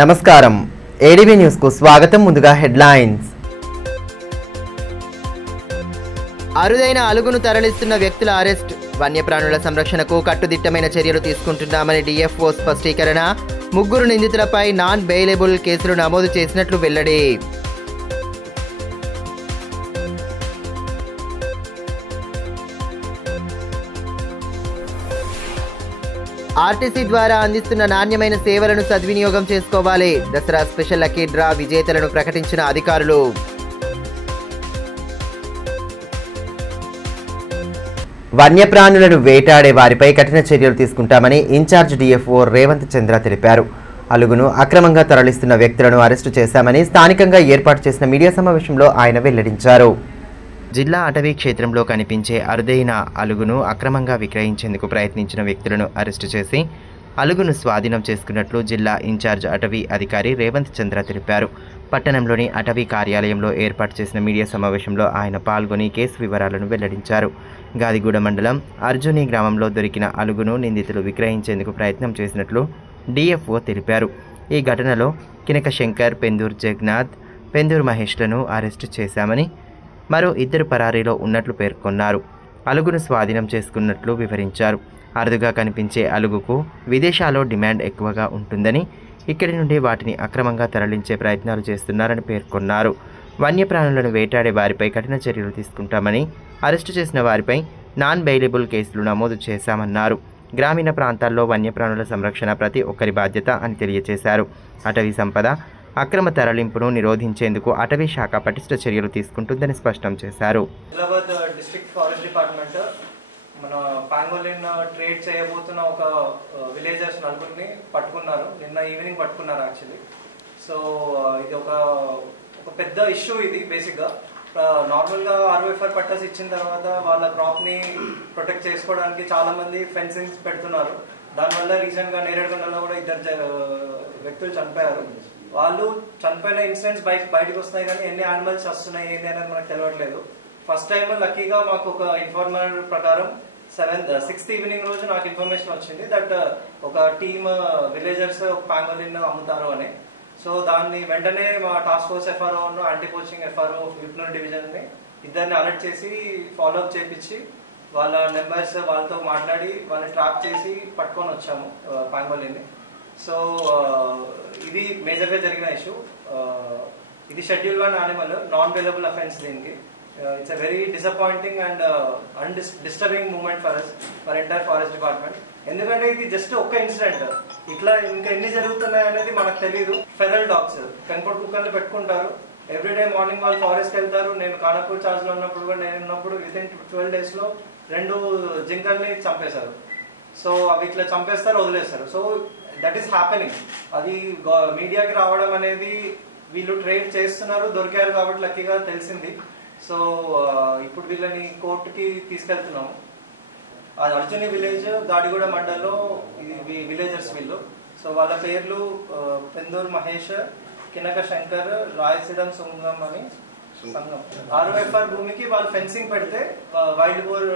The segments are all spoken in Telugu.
నమస్కారం ఏడీబీ న్యూస్ కు స్వాగతం. ముందుగా హెడ్లైన్స్. అరుదైన అలుగును తరలిస్తున్న వ్యక్తుల అరెస్ట్, వన్యప్రాణుల సంరక్షణకు కట్టుదిట్టమైన చర్యలు తీసుకుంటున్నామని డిఎఫ్ఓ స్పష్టీకరణ. ముగ్గురు నిందితులపై నాన్ బెయిలబుల్ కేసులు నమోదు చేసినట్లు వెల్లడి. ఆర్టీసీ ద్వారా అందిస్తున్న నాణ్యమైన సేవలను సద్వినియోగం చేసుకోవాలి. దసరా స్పెషల్ లక్కీ డ్రా విజేతలను ప్రకటించిన అధికారులు. వన్యప్రాణులను వేటాడే వారిపై కఠిన చర్యలు తీసుకుంటామని ఇన్ఛార్జ్ డిఎఫ్ఓ రేవంత్ చంద్ర తెలిపారు. అలుగును అక్రమంగా తరలిస్తున్న వ్యక్తులను అరెస్టు చేశామని స్థానికంగా ఏర్పాటు చేసిన మీడియా సమావేశంలో ఆయన వెల్లడించారు. జిల్లా అటవీ క్షేత్రంలో కనిపించే అరుదైన అలుగును అక్రమంగా విక్రయించేందుకు ప్రయత్నించిన వ్యక్తులను అరెస్టు చేసి అలుగును స్వాధీనం చేసుకున్నట్లు జిల్లా ఇన్ఛార్జ్ అటవీ అధికారి రేవంత్ చంద్ర తెలిపారు. పట్టణంలోని అటవీ కార్యాలయంలో ఏర్పాటు చేసిన మీడియా సమావేశంలో ఆయన పాల్గొని కేసు వివరాలను వెల్లడించారు. గాదిగూడ మండలం అర్జుని గ్రామంలో దొరికిన అలుగును నిందితులు విక్రయించేందుకు ప్రయత్నం చేసినట్లు డిఎఫ్ఓ తెలిపారు. ఈ ఘటనలో కినక శంకర్, పెందూర్ జగన్నాథ్, పెందూర్ మహేష్లను అరెస్టు చేశామని, మరో ఇద్దరు పరారీలో ఉన్నట్లు పేర్కొన్నారు. అలుగును స్వాధీనం చేసుకున్నట్లు వివరించారు. అరుదుగా కనిపించే అలుగుకు విదేశాల్లో డిమాండ్ ఎక్కువగా ఉంటుందని, ఇక్కడి నుండి వాటిని అక్రమంగా తరలించే ప్రయత్నాలు చేస్తున్నారని పేర్కొన్నారు. వన్యప్రాణులను వేటాడే వారిపై కఠిన చర్యలు తీసుకుంటామని, అరెస్టు చేసిన వారిపై నాన్ బెయిలబుల్ కేసులు నమోదు చేశామన్నారు. గ్రామీణ ప్రాంతాల్లో వన్యప్రాణుల సంరక్షణ ప్రతి ఒక్కరి బాధ్యత అని తెలియజేశారు. అటవీ సంపద అక్రమ తరలింపును నిరోధించేందుకు అటవీ శాఖ పటిష్ట చర్యలు తీసుకుంటుందని స్పష్టం చేశారు. హైదరాబాద్ డిస్ట్రిక్ట్ ఫారెస్ట్ డిపార్ట్మెంట్ మన పాంగోలిన్ ట్రేడ్ చేయబోతున్న ఒక విలేజర్స్ నలుగురిని పట్టుకున్నారు. నిన్న ఈవినింగ్ పట్టుకున్నారు యాక్చువల్లీ. సో ఇది ఒక పెద్ద ఇష్యూ. ఇది బేసిక్గా నార్మల్గా ఆర్ఓఎఫ్ఆర్ పట్టాస్ ఇచ్చిన తర్వాత వాళ్ళ క్రాప్ని ప్రొటెక్ట్ చేసుకోవడానికి చాలా మంది ఫెన్సింగ్స్ పెడుతున్నారు. దానివల్ల రీసెంట్గా నేరేడుకొండలో కూడా ఇద్దరు వ్యక్తులు చనిపోయారు. వాళ్ళు చనిపోయిన ఇన్సిడెంట్స్ బయటకు వస్తున్నాయి, కానీ ఎన్ని యానిమల్స్ వస్తున్నాయి ఏంటి అనేది మనకు తెలియట్లేదు. ఫస్ట్ టైం లక్కీగా మాకు ఒక ఇన్ఫార్మర్ ప్రకారం 6th ఈవినింగ్ రోజు నాకు ఇన్ఫర్మేషన్ వచ్చింది దట్ ఒక టీమ్ విలేజర్స్ పాంగోలిన్ అమ్ముతారు అని. సో దాన్ని వెంటనే మా task force FRO, anti poaching FRO Vipnur division ని ఇద్దరిని అలర్ట్ చేసి ఫాలోఅప్ చేయించి వాళ్ళ నెంబర్స్ వాళ్ళతో మాట్లాడి వాళ్ళని ట్రాప్ చేసి పట్టుకొని వచ్చాము పాంగోలిన్ ని. సో ఇది మేజర్గా జరిగిన ఇష్యూ. ఇది schedule 1 animal, non bailable offence. దీనికి it's a very disappointing and disturbing moment for entire forest department. ఎందుకంటే ఇది జస్ట్ ఒక్క ఇన్సిడెంట్. ఇట్లా ఇంకా ఎన్ని జరుగుతున్నాయి అనేది మనకు తెలియదు. ఫెరల్ డాగ్స్, పెంపుడు కుక్కర్లు పెట్టుకుంటారు. ఎవ్రీడే మార్నింగ్ వాళ్ళు ఫారెస్ట్కి వెళ్తారు. నేను కానపూర్ చార్జ్ లో ఉన్నప్పుడు కూడా, నేను ఉన్నప్పుడు వితిన్ 12 days లో 2 జింకల్ని చంపేశారు. సో అవి ఇట్లా చంపేస్తారు, వదిలేస్తారు. So that is happening. అది మీడియాకి రావడం అనేది వీళ్ళు ట్రేడ్ చేస్తున్నారు, దొరికారు కాబట్టి లక్కీగా తెలిసింది. సో ఇప్పుడు వీళ్ళని కోర్టుకి తీసుకెళ్తున్నాము. అర్జుని విలేజ్, గాడిగూడ మండల్లో విలేజర్స్ వీళ్ళు. సో వాళ్ళ పేర్లు పెందూర్ మహేష్, కినక శంకర్, రాయసిడం సుంగం అని సంఘం. ఆర్ఓఎఫ్ఆర్ భూమికి వాళ్ళు ఫెన్సింగ్ పెడితే వైల్డ్ బోర్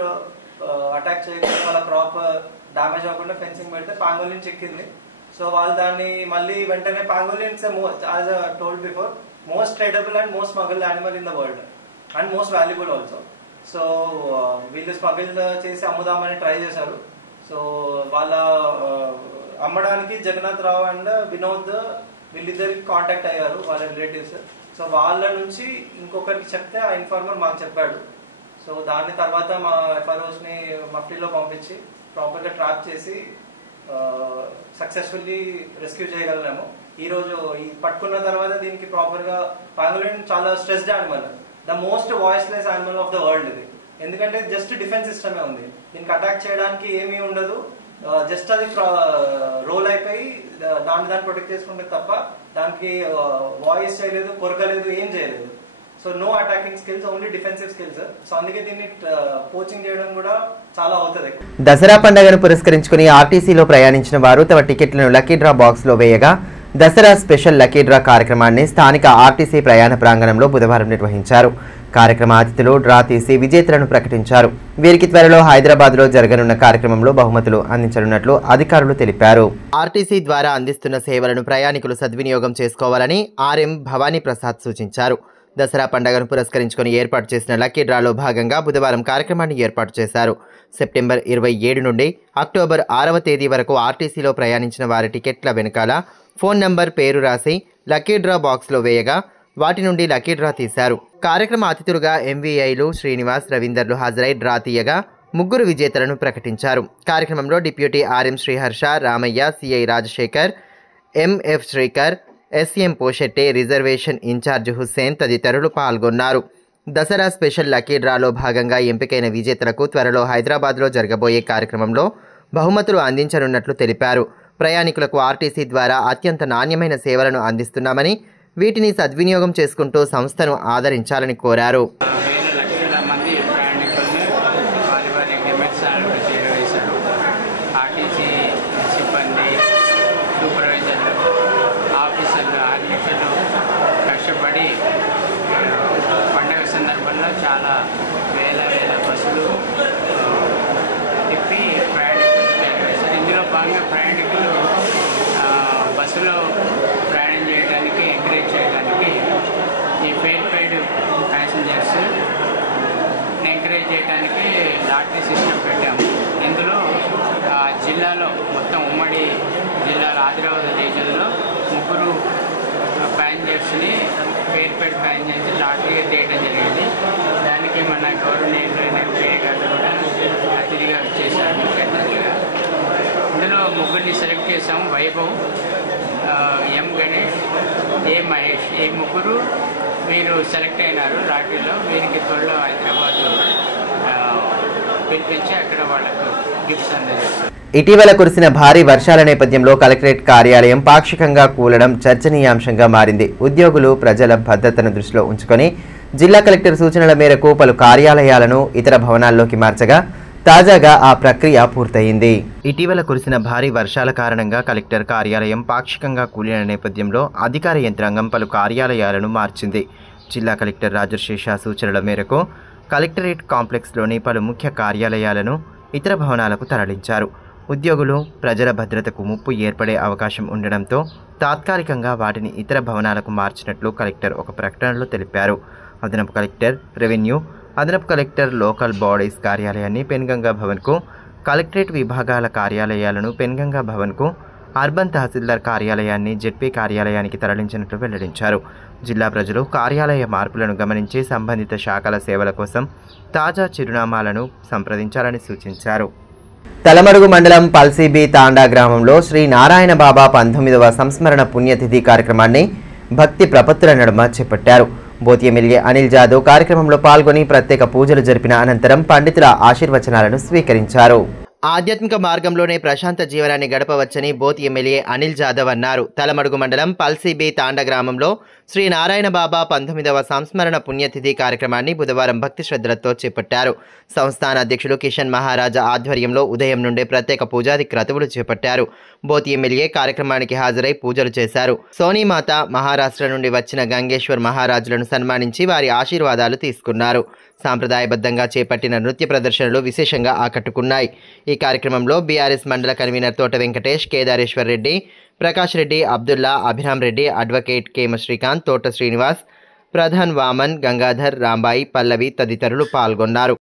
అటాక్ చేయకుండా, వాళ్ళ క్రాప్ డామేజ్ అవ్వకుండా ఫెన్సింగ్ పెడితే పాంగోలిన్ చిక్కింది. సో వాళ్ళు దాన్ని మళ్ళీ వెంటనే pangolins as told before most tradable and most smuggled animal in the world and most valuable also. So వీళ్ళు స్మగిల్ చేసి అమ్ముదామని ట్రై చేశారు. సో వాళ్ళ అమ్మడానికి జగన్నాథ్ రావు అండ్ వినోద్ వీళ్ళిద్దరికి కాంటాక్ట్ అయ్యారు, వాళ్ళ రిలేటివ్స్. సో వాళ్ళ నుంచి ఇంకొకరికి చెప్తే ఆ ఇన్ఫార్మర్ మాకు చెప్పాడు. సో దాని తర్వాత మా ఎఫ్ఆర్ఓస్ ని మఫ్టీలో పంపించి ప్రాపర్గా ట్రాప్ చేసి సక్సెస్ఫుల్లీ రెస్క్యూ చేయగలిగాము. ఈ రోజు ఈ పట్టుకున్న తర్వాత దీనికి ప్రాపర్ గా పాంగోలిన్ చాలా stressed animal, the most voiceless animal of the world ఇది. ఎందుకంటే జస్ట్ డిఫెన్స్ సిస్టమే ఉంది, దీనికి అటాక్ చేయడానికి ఏమీ ఉండదు. జస్ట్ అది రోల్ అయిపోయి దాన్ని ప్రొటెక్ట్ చేసుకుంటే తప్ప దానికి వాయిస్ చేయలేదు, కొరకలేదు, ఏం చేయలేదు. So no attacking skills, only defensive skills. So అందుకే దీన్ని కోచింగ్ చేయడం కూడా చాలా అవుతుంది. దసరా పండుగను పురస్కరించుకుని ఆర్టీసీలో ప్రయాణించిన వారు తమ టికెట్లను లక్కీ డ్రా బాక్స్ లో వేయగా దసరా స్పెషల్ లక్కీ డ్రా కార్యక్రమాన్ని స్థానిక ఆర్టీసీ ప్రయాణ ప్రాంగణంలో బుధవారం నిర్వహించారు. కార్యక్రమ అతిథులు డ్రా తీసి విజేతలను ప్రకటించారు. వీరికి త్వరలో హైదరాబాద్లో జరగనున్న కార్యక్రమంలో బహుమతులు అందించనున్నట్లు అధికారులు తెలిపారు. ఆర్టీసీ ద్వారా అందిస్తున్న సేవలను ప్రయాణికులు సద్వినియోగం చేసుకోవాలని ఆర్ఎం భవానీ ప్రసాద్ సూచించారు. దసరా పండుగను పురస్కరించుకొని ఏర్పాటు చేసిన లక్కీ డ్రాలో భాగంగా బుధవారం కార్యక్రమాన్ని ఏర్పాటు చేశారు. సెప్టెంబర్ 27 నుండి అక్టోబర్ 6వ తేదీ వరకు ఆర్టీసీలో ప్రయాణించిన వారి టికెట్ల వెనుకాల ఫోన్ నంబర్ పేరు రాసి లక్కీ డ్రా బాక్స్లో వేయగా వాటి నుండి లక్కీ డ్రా తీశారు. కార్యక్రమ అతిథులుగా ఎంవీఐలు శ్రీనివాస్, రవీందర్లు హాజరై డ్రా తీయగా 3 విజేతలను ప్రకటించారు. కార్యక్రమంలో deputy RM Sriharsha, Ramayya, CI Rajasekhar, MF Srikar, SM Poshette, reservation incharge Hussain తదితరులు పాల్గొన్నారు. దసరా స్పెషల్ లక్కీ డ్రాలో భాగంగా ఎంపికైన విజేతలకు త్వరలో హైదరాబాద్లో జరగబోయే కార్యక్రమంలో బహుమతులు అందించనున్నట్లు తెలిపారు. ప్రయాణికులకు ఆర్టీసీ ద్వారా అత్యంత నాణ్యమైన సేవలను అందిస్తున్నామని, వీటిని సద్వినియోగం చేసుకుంటూ సంస్థను ఆదరించాలని కోరారు. పండగ సందర్భంలో చాలా వేల బస్సులు తిప్పి ప్రయాణికులు చేరవేశారు. ఇందులో భాగంగా ప్రయాణికులు బస్సులో ప్రయాణం చేయడానికి ఎంకరేజ్ చేయడానికి ఈ ఫెయిర్ పెయిడ్ ప్యాసింజర్స్ ఎంకరేజ్ చేయడానికి లాటరీ సిస్టమ్ పెట్టాము. ఇందులో జిల్లాలో మొత్తం ఉమ్మడి జిల్లాలో ఆదిలాబాద్ రీజన్లో 3 ప్యాసింజర్స్ని ఫెయిర్ పెయిడ్ ప్యాసింజర్స్ లాటరీగా తీయడం జరిగింది. దానికి మన గవర్నమెంట్ ఎంపీ గారు కూడా అతిథిగా చేశారు ముఖ్య అతిథిగా. ఇందులో 3ని సెలెక్ట్ చేసాము. వైభవ్, ఎం గణేష్, ఏ మహేష్, ఈ 3 వీరు సెలెక్ట్ అయినారు లాటరీలో. వీరికి త్వరలో హైదరాబాద్ పిలిపించి అక్కడ వాళ్ళకు గిఫ్ట్స్ అందజేస్తారు. ఇటీవల కురిసిన భారీ వర్షాల నేపథ్యంలో కలెక్టరేట్ కార్యాలయం పాక్షికంగా కూలడం చర్చనీయాంశంగా మారింది. ఉద్యోగులు ప్రజల భద్రతను దృష్టిలో ఉంచుకొని జిల్లా కలెక్టర్ సూచనల మేరకు పలు కార్యాలయాలను ఇతర భవనాల్లోకి మార్చగా తాజాగా ఆ ప్రక్రియ పూర్తయింది. ఇటీవల కురిసిన భారీ వర్షాల కారణంగా కలెక్టర్ కార్యాలయం పాక్షికంగా కూలిన నేపథ్యంలో అధికార యంత్రాంగం పలు కార్యాలయాలను మార్చింది. జిల్లా కలెక్టర్ రాజశేష సూచనల మేరకు కలెక్టరేట్ కాంప్లెక్స్లోని పలు ముఖ్య కార్యాలయాలను ఇతర భవనాలకు తరలించారు. ఉద్యోగులు ప్రజల భద్రతకు ముప్పు ఏర్పడే అవకాశం ఉండడంతో తాత్కాలికంగా వాటిని ఇతర భవనాలకు మార్చినట్లు కలెక్టర్ ఒక ప్రకటనలో తెలిపారు. అదనపు కలెక్టర్ రెవెన్యూ, అదనపు కలెక్టర్ లోకల్ బాడీస్ కార్యాలయాన్ని పెన్గంగా భవన్కు, కలెక్టరేట్ విభాగాల కార్యాలయాలను పెన్గంగా భవన్కు, అర్బన్ తహసీల్దార్ కార్యాలయాన్ని జెడ్పీ కార్యాలయానికి తరలించినట్లు వెల్లడించారు. జిల్లా ప్రజలు కార్యాలయ మార్పులను గమనించి సంబంధిత శాఖల సేవల కోసం తాజా చిరునామాలను సంప్రదించాలని సూచించారు. తలమడుగు మండలం పల్సీబీ తాండా గ్రామంలో శ్రీ నారాయణ బాబా 19వ సంస్మరణ పుణ్యతిథి కార్యక్రమాన్ని భక్తి ప్రపత్తుల నడుమ చేపట్టారు. బోతి ఎమ్మెల్యే అనిల్ జాదవ్ కార్యక్రమంలో పాల్గొని ప్రత్యేక పూజలు జరిపిన అనంతరం పండితుల ఆశీర్వచనాలను స్వీకరించారు. ఆధ్యాత్మిక మార్గంలోనే ప్రశాంత జీవనాన్ని గడపవచ్చని బోతి ఎమ్మెల్యే అనిల్ జాదవ్ అన్నారు. తలమడుగు మండలం పల్సీబీ తాండ గ్రామంలో శ్రీ నారాయణ బాబా 19వ సంస్మరణ పుణ్యతిథి కార్యక్రమాన్ని బుధవారం భక్తి శ్రద్ధలతో చేపట్టారు. సంస్థాన అధ్యక్షులు కిషన్ మహారాజా ఆధ్వర్యంలో ఉదయం నుండే ప్రత్యేక పూజాది క్రతువులు చేపట్టారు. బోతి ఎమ్మెల్యే కార్యక్రమానికి హాజరై పూజలు చేశారు. సోనీమాత మహారాష్ట్ర నుండి వచ్చిన గంగేశ్వర్ మహారాజులను సన్మానించి వారి ఆశీర్వాదాలు తీసుకున్నారు. సాంప్రదాయబద్ధంగా చేపట్టిన నృత్య ప్రదర్శనలు విశేషంగా ఆకట్టుకున్నాయి. ఈ కార్యక్రమంలో బీఆర్ఎస్ మండల కన్వీనర్ తోట వెంకటేష్, కేదారేశ్వర్ రెడ్డి, ప్రకాష్ రెడ్డి, అబ్దుల్లా, అభిరామ్ రెడ్డి, అడ్వకేట్ కేమ శ్రీకాంత్, తోట శ్రీనివాస్, ప్రధాన్ వామన్, గంగాధర్, రాంబాయి, పల్లవి తదితరులు పాల్గొన్నారు.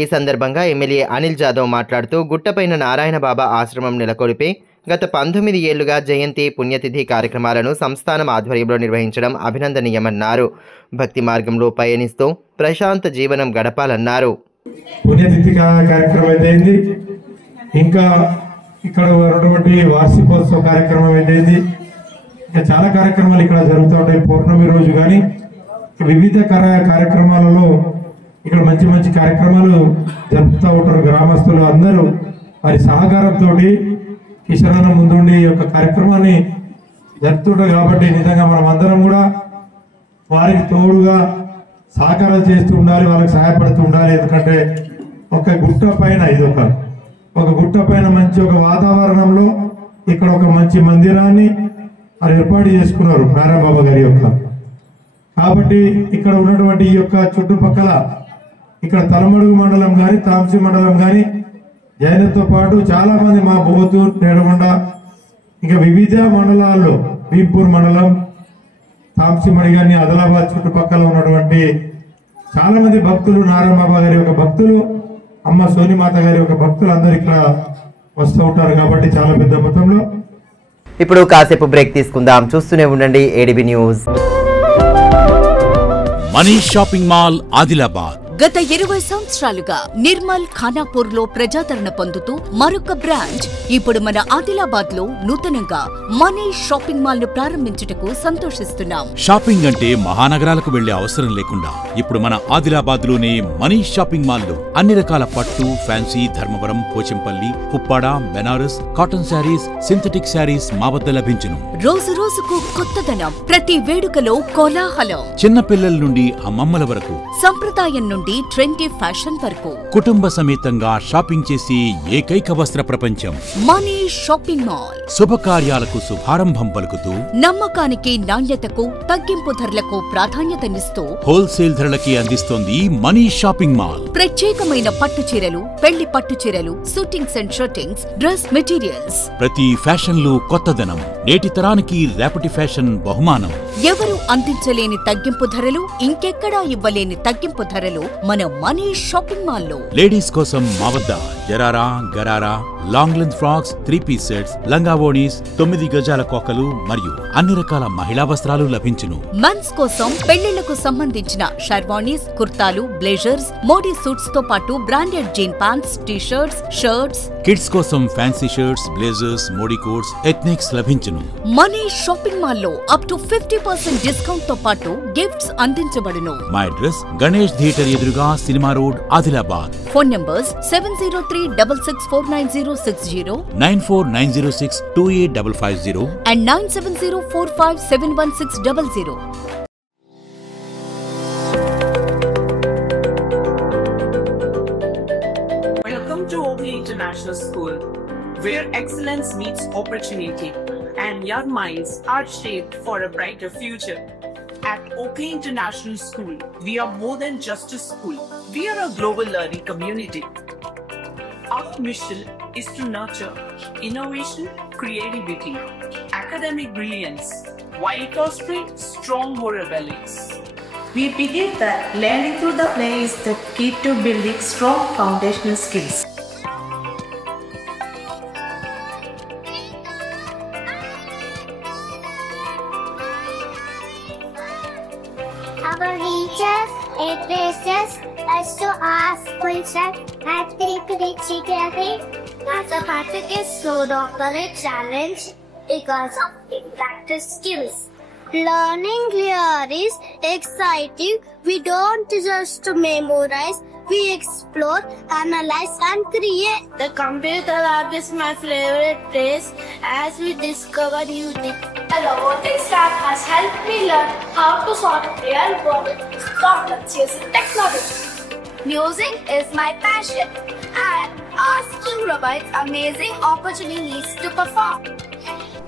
ఈ సందర్భంగా ఎమ్మెల్యే అనిల్ జాదవ్ మాట్లాడుతూ గుట్టపైన నారాయణ బాబా ఆశ్రమం నెలకొల్పి గత 19 ఏళ్లుగా జయంతి పుణ్యతిథి కార్యక్రమాలను సంస్థానం ఆధ్వర్యంలో నిర్వహించడం అభినందనీయమన్నారు. భక్తి మార్గంలో పయనిస్తూ ప్రశాంత జీవనం గడపాలన్నారు. పుణ్యతిథి కార్యక్రమం అయితే ఇంకా ఇక్కడ ఉన్నటువంటి వార్షికోత్సవ కార్యక్రమం అయితే ఇంకా చాలా కార్యక్రమాలు ఇక్కడ జరుగుతూ ఉంటాయి. పౌర్ణమి రోజు కానీ వివిధ కార్యక్రమాలలో ఇక్కడ మంచి మంచి కార్యక్రమాలు జరుపుతూ ఉంటారు. గ్రామస్తులు అందరూ వారి సహకారంతో కిషోరన్న ముందుండి ఈ యొక్క కార్యక్రమాన్ని జరుపుతుంటారు కాబట్టి నిజంగా మనం అందరం కూడా వారికి తోడుగా సహకారం చేస్తూ ఉండాలి, వాళ్ళకి సహాయపడుతూ ఉండాలి. ఎందుకంటే ఒక గుట్ట పైన ఇది ఒక గుట్ట పైన మంచి ఒక వాతావరణంలో ఇక్కడ ఒక మంచి మందిరాన్ని వారు ఏర్పాటు చేసుకున్నారు నారాయణబాబు గారి యొక్క. కాబట్టి ఇక్కడ ఉన్నటువంటి ఈ యొక్క చుట్టుపక్కల ఇక్కడ తలమడుగు మండలం కానీ తాంసి మండలం కానీ జైనతో పాటు చాలా మంది మా బోతూర్ నేడగొండ ఇంకా వివిధ మండలాల్లో భీంపూర్ మండలం తాంసిమడి కానీ ఆదిలాబాద్ చుట్టుపక్కల ఉన్నటువంటి చాలా మంది భక్తులు నారాయణబాబా గారి యొక్క భక్తులు అమ్మ సోనిమాత గారి యొక్క భక్తులు అందరు ఇక్కడ వస్తూ ఉంటారు కాబట్టి చాలా పెద్ద మొత్తంలో. ఇప్పుడు కాసేపు బ్రేక్ తీసుకుందాం. చూస్తూనే ఉండండి ADB news. Manish shopping mall Adilabad గత 20 సంవత్సరాలుగా నిర్మల్ ఖానాపూర్ లో ప్రజాదరణ పొందుతూ మరొక బ్రాంచ్ ఇప్పుడు మన ఆదిలాబాద్ లో నూతనంగా మనీష్ షాపింగ్ మాల్ ను ప్రారంభించుటకు సంతోషిస్తున్నాం. షాపింగ్ అంటే మహానగరాలకు వెళ్లే అవసరం లేకుండా ఇప్పుడు మన ఆదిలాబాద్ లోనే మనీష్ షాపింగ్ మాల్ లో అన్ని రకాల పట్టు, ఫ్యాన్సీ, ధర్మవరం, పోచంపల్లి, పుప్పాడ, Banaras, cotton sarees, synthetic sarees మా వద్ద లభించును. రోజు రోజుకు కొత్తదనం, ప్రతి వేడుకలో కోలాహలం. చిన్న పిల్లల నుండి అమ్మమ్మల వరకు, సంప్రదాయం నుండి ట్రెండీ ఫ్యాషన్ వరకు కుటుంబ సమేతంగా షాపింగ్ చేసి ఏకైక వస్త్ర ప్రపంచం మనీష్ షాపింగ్ మాల్. శుభకార్యాలకు శుభారంభం పలుకుతూ, నమ్మకానికి, నాణ్యతకు, తగ్గింపు ధరలకు ప్రాధాన్యతనిస్తూ హోల్సేల్ ధరలకి అందిస్తోంది మనీష్ షాపింగ్ మాల్. ప్రత్యేకమైన పట్టు చీరలు, పెళ్లి పట్టు చీరలు, shootings and shirtings, dress materials. ప్రతి ఫ్యాషన్ లో కొత్తదనం, నేటి తరానికి రేపటి ఫ్యాషన్ బహుమానం. ఎవరు అందించలేని తగ్గింపు ధరలు, ఇంకెక్కడా ఇవ్వలేని తగ్గింపు ధరలు మన మనీష్ షాపింగ్ మాల్ లో. లేడీస్ కోసం మా వద్ద జరారా, gharara, long length frocks, 3-piece sets, లంగావోణీస్, 9 గజాల కోకలు మరియు అన్ని రకాల మహిళా వస్త్రాలు లభించును. మెన్స్ కోసం పెళ్లిళ్లకు సంబంధించిన షర్వాణీస్, కుర్తాలు, బ్లేజర్స్, మోడీ సూట్స్ తో పాటు branded jean pants, T shirts, shirts. Kids కోసం fancy shirts, blazers, Modi coats, ethnics లభించును. మనీష్ షాపింగ్ మాల్ లో అప్ టు 50% డిస్కౌంట్ తో పాటు గిఫ్ట్స్ అందించబడును. మా అడ్రస్ గణేష్ థియేటర్ ఎదురుగా, cinema road, Adilabad. Phone numbers 7036649060, 9490628550 and 9704571600. Welcome to Oakley International School, where excellence meets opportunity and young minds are shaped for a brighter future. At Oakley International School, we are more than just a school. We are a global learning community. Our mission is to nurture innovation, creativity, academic brilliance, while fostering strong moral values. We believe that learning through the play is the key to building strong foundational skills. Our teachers encourage us to ask questions and think critically. As a part of this sort of challenge because of practice skills. Learning here is exciting. We don't just memorize, we explore, analyze and create. The computer lab is my favorite place as we discover new things. The robotics lab has helped me learn how to solve real world problems using technology. Music is my passion and our school provides amazing opportunities to perform.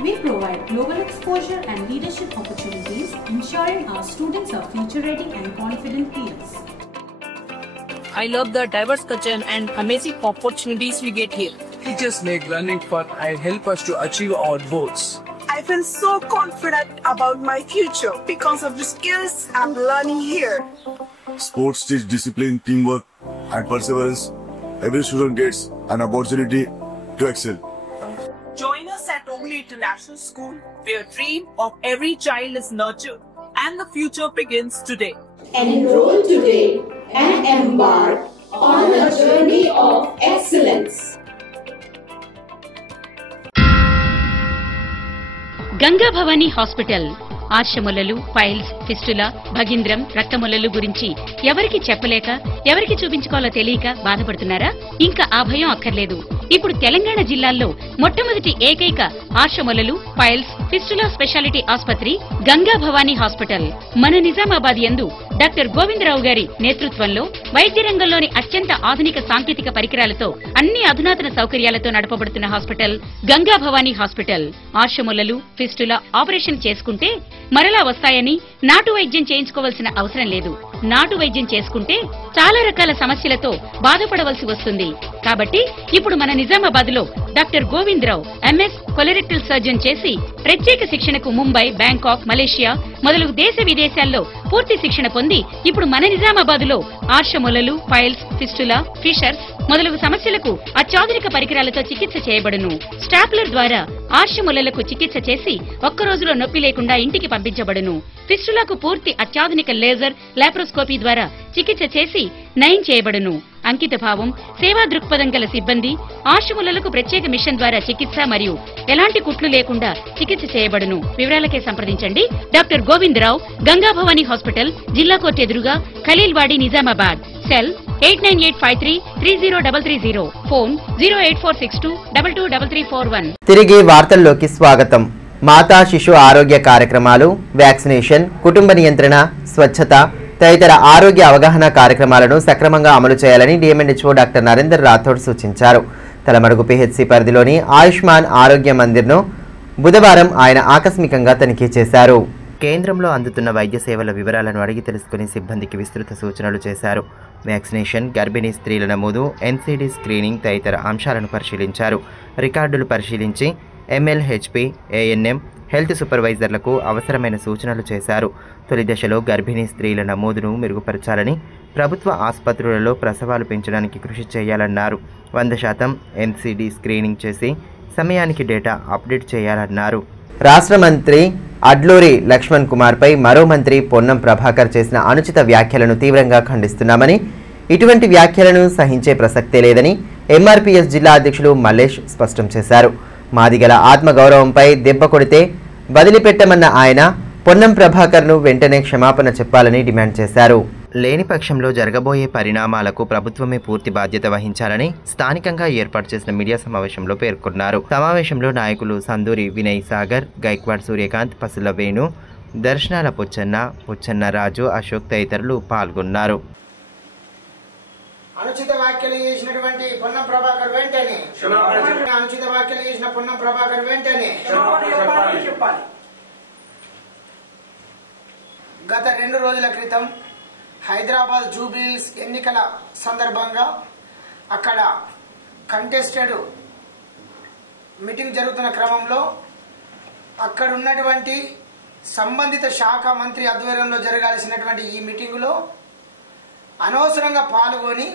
We provide global exposure and leadership opportunities, ensuring our students are future-ready and confident peers. I love the diverse culture and amazing opportunities we get here. Teachers make learning fun and help us to achieve our goals. I feel so confident about my future because of the skills I'm learning here. Sports teach discipline, teamwork, and perseverance. Every student gets an opportunity to excel. Join us at Oakley International School, where dream of every child is nurtured and the future begins today. Enroll today and embark on a journey of excellence. Ganga Bhavani hospital ఆర్షములలు, పైల్స్, ఫిస్టులా, భగింద్రం, రక్తములలు గురించి ఎవరికి చెప్పలేక, ఎవరికి చూపించుకోవాలో తెలియక బాధపడుతున్నారా? ఇంకా ఆ భయం అక్కర్లేదు. ఇప్పుడు తెలంగాణ జిల్లాల్లో మొట్టమొదటి ఏకైక ఆర్షమొలలు, పైల్స్, ఫిస్టులా స్పెషాలిటీ ఆసుపత్రి గంగా భవానీ హాస్పిటల్ మన నిజామాబాద్ యందు డాక్టర్ గోవిందరావు గారి నేతృత్వంలో వైద్య రంగంలోని అత్యంత ఆధునిక సాంకేతిక పరికరాలతో అన్ని అధునాతన సౌకర్యాలతో నడపబడుతున్న హాస్పిటల్ గంగా భవానీ హాస్పిటల్. ఆర్షమొలలు, ఫిస్టులా ఆపరేషన్ చేసుకుంటే మరలా వస్తాయని నాటు వైద్యం చేయించుకోవాల్సిన అవసరం లేదు. నాటు వైద్యం చేసుకుంటే చాలా రకాల సమస్యలతో బాధపడవలసి వస్తుంది. కాబట్టి ఇప్పుడు మన నిజామాబాద్ లో doctor Govindarao MS colorectal surgeon చేసి ప్రత్యేక శిక్షణకు ముంబై, బ్యాంకాక్, మలేషియా మొదలగు దేశ విదేశాల్లో పూర్తి శిక్షణ పొంది ఇప్పుడు మన నిజామాబాద్ లో ఆర్షమొలలు, పైల్స్, ఫిస్టులా, ఫిషర్స్ మొదలగు సమస్యలకు అత్యాధునిక పరికరాలతో చికిత్స చేయబడును. స్టాప్లర్ ద్వారా ఆర్షమొలలకు చికిత్స చేసి ఒక్క రోజులో నొప్పి లేకుండా ఇంటికి పంపించబడును. ఫిస్టులాకు పూర్తి అత్యాధునిక లేజర్, లాప్రోస్కోపీ ద్వారా చికిత్స చేసి నయం చేయబడును. అంకిత భావం, సేవా దృక్పథం గల సిబ్బంది, ఆర్షమొలలకు ప్రత్యేక మిషన్ ద్వారా చికిత్స మరియు ఎలాంటి కుట్లు లేకుండా చికిత్స చేయబడును. వివరాలకే సంప్రదించండి డాక్టర్ గోవిందరావు, గంగా భవానీ హాస్పిటల్, జిల్లా కోర్టు ఎదురుగా, ఖలీల్వాడి, నిజామాబాద్. Cell 8985330330, phone 08462223341. తిరిగి వార్తల్లోకి స్వాగతం. మాతా శిశు ఆరోగ్య కార్యక్రమాలు, వ్యాక్సినేషన్, కుటుంబ నియంత్రణ, స్వచ్ఛత తదితర ఆరోగ్య అవగాహన కార్యక్రమాలను సక్రమంగా అమలు చేయాలని డిఎంఎన్హెచ్ఓ డాక్టర్ నరేందర్ రాథోడ్ సూచించారు. తలమడుగు పిహెచ్సి పరిధిలోని ఆయుష్మాన్ ఆరోగ్య మందిర్ను బుధవారం ఆయన ఆకస్మికంగా తనిఖీ చేశారు. కేంద్రంలో అందుతున్న వైద్య సేవల వివరాలను అడిగి తెలుసుకుని సిబ్బందికి విస్తృత సూచనలు చేశారు. వ్యాక్సినేషన్, గర్భిణీ స్త్రీల నమోదు, ఎన్సీడీ స్క్రీనింగ్ తదితర అంశాలను పరిశీలించారు. రికార్డులు పరిశీలించి ఎంఎల్హెచ్పి, ఏఎన్ఎం, హెల్త్ సూపర్వైజర్లకు అవసరమైన సూచనలు చేశారు. తొలి దశలో గర్భిణీ స్త్రీల నమోదును మెరుగుపరచాలని, ప్రభుత్వ ఆసుపత్రులలో ప్రసవాలు పెంచడానికి కృషి చేయాలన్నారు. 100% ఎన్సీడీ స్క్రీనింగ్ చేసి సమయానికి డేటా అప్డేట్ చేయాలన్నారు. రాష్ట్ర మంత్రి అడ్లూరి లక్ష్మణ్ కుమార్పై మరో మంత్రి పొన్నం ప్రభాకర్ చేసిన అనుచిత వ్యాఖ్యలను తీవ్రంగా ఖండిస్తున్నామని, ఇటువంటి వ్యాఖ్యలను సహించే ప్రసక్తే లేదని ఎంఆర్పీఎస్ జిల్లా అధ్యక్షులు మల్లేష్ స్పష్టం చేశారు. మాదిగల ఆత్మగౌరవంపై దెబ్బ కొడితే వదిలిపెట్టమన్న ఆయన పొన్నం ప్రభాకర్ను వెంటనే క్షమాపణ చెప్పాలని డిమాండ్ చేశారు. లేని పక్షంలో జరగబోయే పరిణామాలకు ప్రభుత్వమే పూర్తి బాధ్యత వహించాలని స్థానికంగా ఏర్పాటు చేసిన మీడియా సమావేశంలో పేర్కొన్నారు. సమావేశంలో నాయకులు సందూరి వినయ్ సాగర్, గైక్వాడ్ సూర్యకాంత్, పసుల వేణు, దర్శనాల పుచ్చన్న రాజు, అశోక్ తదితరులు పాల్గొన్నారు. అనుచిత వ్యాఖ్యలు చేసినటువంటి పొన్నం ప్రభాకర్ వెంటనే అనుచిత వ్యాఖ్యలు చేసిన పొన్నం ప్రభాకర్ వెంటనే చెప్పాలి. గత 2 రోజుల క్రితం హైదరాబాద్ జూబ్లీహిల్స్ ఎన్నికల సందర్భంగా అక్కడ కంటెస్టెడ్ మీటింగ్ జరుగుతున్న క్రమంలో అక్కడ ఉన్నటువంటి సంబంధిత శాఖ మంత్రి ఆధ్వర్యంలో జరగాల్సినటువంటి ఈ మీటింగులో అనవసరంగా పాల్గొని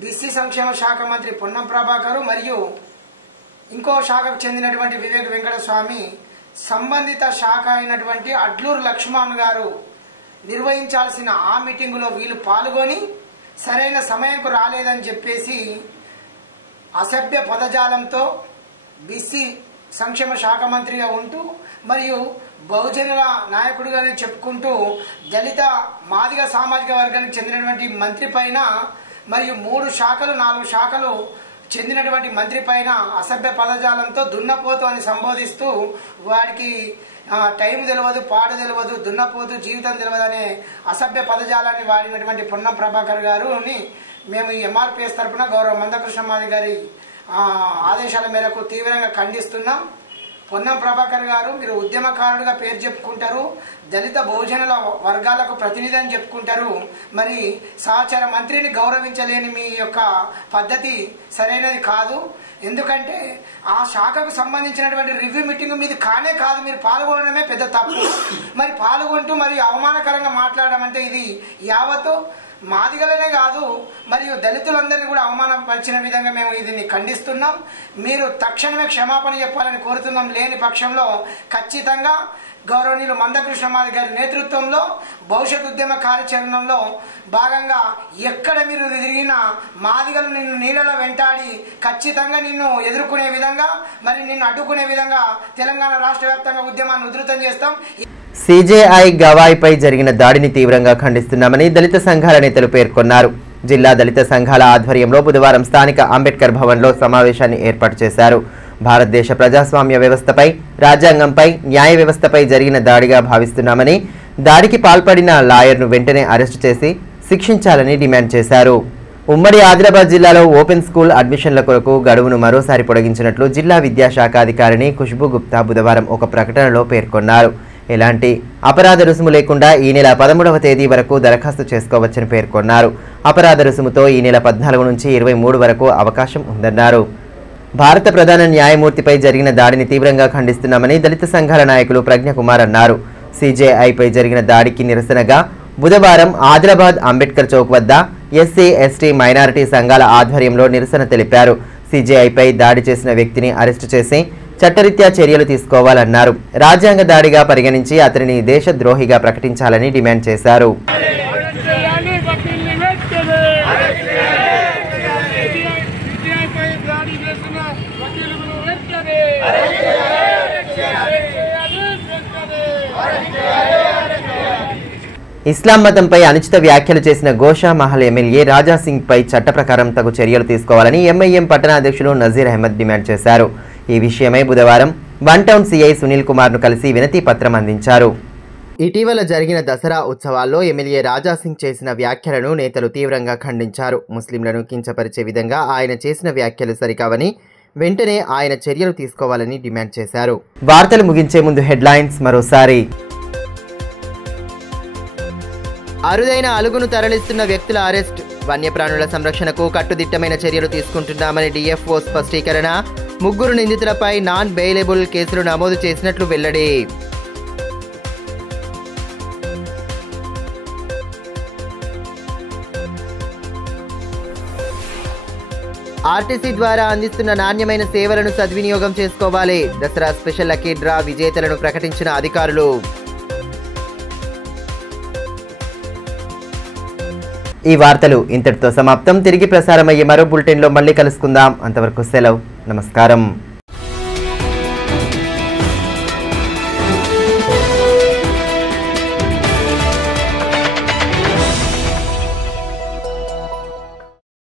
బీసీ సంక్షేమ శాఖ మంత్రి పొన్నం ప్రభాకర్ మరియు ఇంకో శాఖకు చెందినటువంటి వివేక్ వెంకటస్వామి సంబంధిత శాఖ అయినటువంటి అడ్లూరు లక్ష్మణ్ గారు నిర్వహించాల్సిన ఆ మీటింగులో వీళ్ళు పాల్గొని సరైన సమయంకు రాలేదని చెప్పేసి అసభ్య పదజాలంతో బీసీ సంక్షేమ శాఖ మంత్రిగా ఉంటూ మరియు బహుజనుల నాయకుడిగా చెప్పుకుంటూ దళిత మాదిగ సామాజిక వర్గానికి చెందినటువంటి మంత్రి పైన మరియు 3 శాఖలు 4 శాఖలు చెందినటువంటి మంత్రి పైన అసభ్య పదజాలంతో దున్నపోతు అని సంబోధిస్తూ వాడికి టైం తెలియదు, పాడు తెలియదు, దున్నపోతు జీవితం తెలియదు అనే అసభ్య పదజాలాన్ని వాడినటువంటి పొన్నం ప్రభాకర్ గారుని మేము ఈ ఎంఆర్పీఎస్ తరఫున గౌరవ మందకృష్ణ మాది గారి ఆదేశాల మేరకు తీవ్రంగా ఖండిస్తున్నాం. పొన్నం ప్రభాకర్ గారు మీరు ఉద్యమకారుడిగా పేరు చెప్పుకుంటారు, దళిత బహుజనుల వర్గాలకు ప్రతినిధి అని చెప్పుకుంటారు. మరి సహచర మంత్రిని గౌరవించలేని మీ యొక్క పద్ధతి సరైనది కాదు. ఎందుకంటే ఆ శాఖకు సంబంధించినటువంటి రివ్యూ మీటింగ్ మీది కానే కాదు, మీరు పాల్గొనడమే పెద్ద తప్పు. మరి పాల్గొంటూ మరి అవమానకరంగా మాట్లాడడం అంటే ఇది యావత్తు మాదిగలనే కాదు మరియు దళితులందరినీ కూడా అవమానపరిచిన విధంగా మేము దీన్ని ఖండిస్తున్నాం. మీరు తక్షణమే క్షమాపణ చెప్పాలని కోరుతున్నాం. లేని పక్షంలో ఖచ్చితంగా గౌరవనీయులు మందకృష్ణ మాది గారి నేతృత్వంలో భవిష్యత్ ఉద్యమ కార్యాచరణలో భాగంగా ఎక్కడ మీరు తిరిగినా మాదిగలు నిన్ను నీళ్ళలో వెంటాడి ఖచ్చితంగా నిన్ను ఎదుర్కొనే విధంగా మరి నిన్ను అడ్డుకునే విధంగా తెలంగాణ రాష్ట్ర వ్యాప్తంగా ఉద్యమాన్ని ఉధృతం చేస్తాం. సిజేఐ గవాయిపై జరిగిన దాడిని తీవ్రంగా ఖండిస్తున్నామని దళిత సంఘాల నేతలు పేర్కొన్నారు. జిల్లా దళిత సంఘాల ఆధ్వర్యంలో బుధవారం స్థానిక అంబేద్కర్ భవన్లో సమావేశాన్ని ఏర్పాటు చేశారు. భారతదేశ ప్రజాస్వామ్య వ్యవస్థపై, రాజ్యాంగంపై, న్యాయ వ్యవస్థపై జరిగిన దాడిగా భావిస్తున్నామని, దాడికి పాల్పడిన లాయర్ను వెంటనే అరెస్టు చేసి శిక్షించాలని డిమాండ్ చేశారు. ఉమ్మడి ఆదిలాబాద్ జిల్లాలో ఓపెన్ స్కూల్ అడ్మిషన్ల కొరకు గడువును మరోసారి పొడిగించినట్లు జిల్లా విద్యాశాఖ అధికారిని ఖుష్బూ గుప్తా బుధవారం ఒక ప్రకటనలో పేర్కొన్నారు. ఎలాంటి అపరాధ రుసుము లేకుండా ఈ నెల 13వ తేదీ వరకు దరఖాస్తు చేసుకోవచ్చని పేర్కొన్నారు. అపరాధ రుసుముతో ఈ నెల 14 నుంచి 23 వరకు అవకాశం ఉందన్నారు. భారత ప్రధాన న్యాయమూర్తిపై జరిగిన దాడిని తీవ్రంగా ఖండిస్తున్నామని దళిత సంఘాల నాయకులు ప్రజ్ఞకుమార్ అన్నారు. సిజేఐపై జరిగిన దాడికి నిరసనగా బుధవారం ఆదిలాబాద్ అంబేద్కర్ చౌక్ వద్ద ఎస్సీ, ఎస్టీ, మైనారిటీ సంఘాల ఆధ్వర్యంలో నిరసన తెలిపారు. సిజేఐపై దాడి చేసిన వ్యక్తిని అరెస్టు చేసి చట్టరీత్యా చర్యలు తీసుకోవాలన్నారు. రాజ్యాంగ దాడిగా పరిగణించి అతనిని దేశద్రోహిగా ప్రకటించాలని డిమాండ్ చేశారు. ఇస్లాం మతంపై అనుచిత వ్యాఖ్యలు చేసిన గోషా మహల్ ఎమ్మెల్యే రాజాసింగ్ పై చట్ట ప్రకారం తగు చర్యలు తీసుకోవాలని ఎంఐఎం పట్టణాధ్యక్షులు నజీర్ అహ్మద్ డిమాండ్ చేశారు. ఈ విషయమై బుధవారం వన్ టౌన్ సిఐ సునీల్ కుమార్ను కలిసి వినతి పత్రం అందించారు. ఇటీవల జరిగిన దసరా ఉత్సవాల్లో ఎమ్మెల్యే రాజాసింగ్ చేసిన వ్యాఖ్యలను నేతలు తీవ్రంగా ఖండించారు. ముస్లింలను కించపరిచే విధంగా ఆయన చేసిన వ్యాఖ్యలు సరికావని, వెంటనే ఆయన చర్యలు తీసుకోవాలని డిమాండ్ చేశారు. వార్తలు ముగించే ముందు హెడ్లైన్స్ మరోసారి. అరుదైన అలుగును తరలిస్తున్న వ్యక్తుల అరెస్ట్, వన్యప్రాణుల సంరక్షణకు కట్టుదిట్టమైన చర్యలు తీసుకుంటున్నామని డిఎఫ్ఓ స్పష్టీకరణ. 3 నిందితులపై నాన్ బెయిలబుల్ కేసులు నమోదు చేసినట్లు వెల్లడి. ఆర్టీసీ ద్వారా అందిస్తున్న నాణ్యమైన సేవలను సద్వినియోగం చేసుకోవాలి. దసరా స్పెషల్ లక్కీ డ్రా విజేతలను ప్రకటించిన అధికారులు. ఈ వార్తలు ఇంతటితో సమాప్తం. తిరిగి ప్రసారమయ్యే మరో బులెటిన్లో మళ్ళీ కలుసుకుందాం. అంతవరకు సెలవు. నమస్కారం.